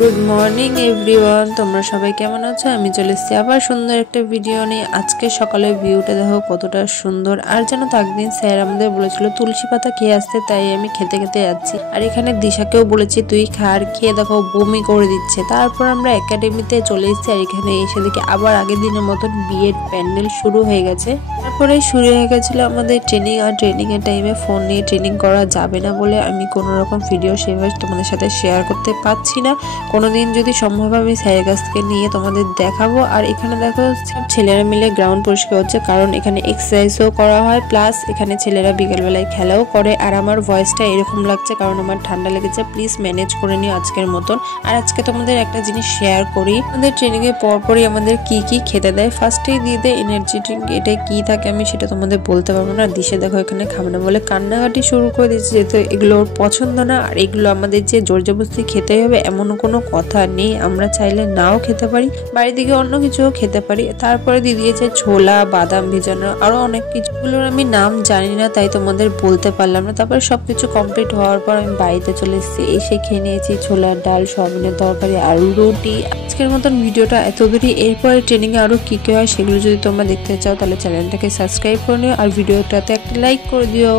Good morning everyone, তোমরা সবাই কেমন আছো? আমি চলে এসেছি আবার সুন্দর একটা ভিডিও নিয়ে। আজকে সকালের ভিউটা দেখো কতটা সুন্দর। আর যেন তো একদিন স্যার আমাদের বলেছিল তুলসী পাতা খেয়ে আসতে, তাই আমি খেতে খেতে যাচ্ছি। আর এখানে দিশাকেও বলেছি তুই খা, আর খেয়ে দেখো বমি করে দিচ্ছে। তারপর আমরা একাডেমিতে চলে এসেছি, আর এখানে এসে দেখি আবার আগের দিনের মতন বিয়ের প্যান্ডেল শুরু হয়ে গেছে। তারপরে শুরু হয়ে গেছিল আমাদের ট্রেনিং। আর ট্রেনিং এর টাইমে ফোন নিয়ে ট্রেনিং করা যাবে না বলে আমি কোনো রকম ভিডিও সেভাবে তোমাদের সাথে শেয়ার করতে পারছি না। কোনোদিন যদি সম্ভব আমি স্যারের কাছ থেকে নিয়ে তোমাদের দেখাবো। আর এখানে দেখো সব ছেলেরা মিলে গ্রাউন্ড পরিষ্কার হচ্ছে, কারণ এখানে এক্সারসাইজও করা হয়, প্লাস এখানে ছেলেরা বিকেলবেলায় খেলাও করে। আর আমার ভয়েসটা এরকম লাগছে কারণ আমার ঠান্ডা লেগেছে, প্লিজ ম্যানেজ করে নিও আজকের মতন। আর আজকে তোমাদের একটা জিনিস শেয়ার করি, আমাদের ট্রেনিং এর পরপরই আমাদের কি কি খেতে দেয়। ফার্স্টেই দিয়ে দেয় এনার্জি ড্রিঙ্ক। এটা কি থাকে আমি সেটা তোমাদের বলতে পারবো না। দিশে দেখো এখানে খাবে না বলে কান্নাকাটি শুরু করে দিচ্ছে, যেহেতু এগুলো ওর পছন্দ না। আর এগুলো আমাদের যে জোর জবরদস্তি খেতেই হবে এমন কোনো কথা নেই, আমরা চাইলে নাও খেতে পারি, বাড়ি থেকে অন্য কিছুও খেতে পারি। তারপরে দিয়ে দিয়েছে ছোলা, বাদাম ভিজানো, আরো অনেক কিছুগুলোর আমি নাম জানি না, তাই তোমাদের বলতে পারলাম না। তারপরে সবকিছু কমপ্লিট হওয়ার পর আমি বাড়িতে চলে এসেছি। এসে খেয়ে নিয়েছি ছোলার ডাল, সয়াবিনের তরকারি আর রুটি। আজকের মতন ভিডিওটা এত দূরই। এরপরে ট্রেনিং এ আরো কি কি হয় সেগুলো যদি তোমরা দেখতে চাও তাহলে চ্যানেলটাকে সাবস্ক্রাইব করে নিও, আর ভিডিওটাতে একটা লাইক করে দিও।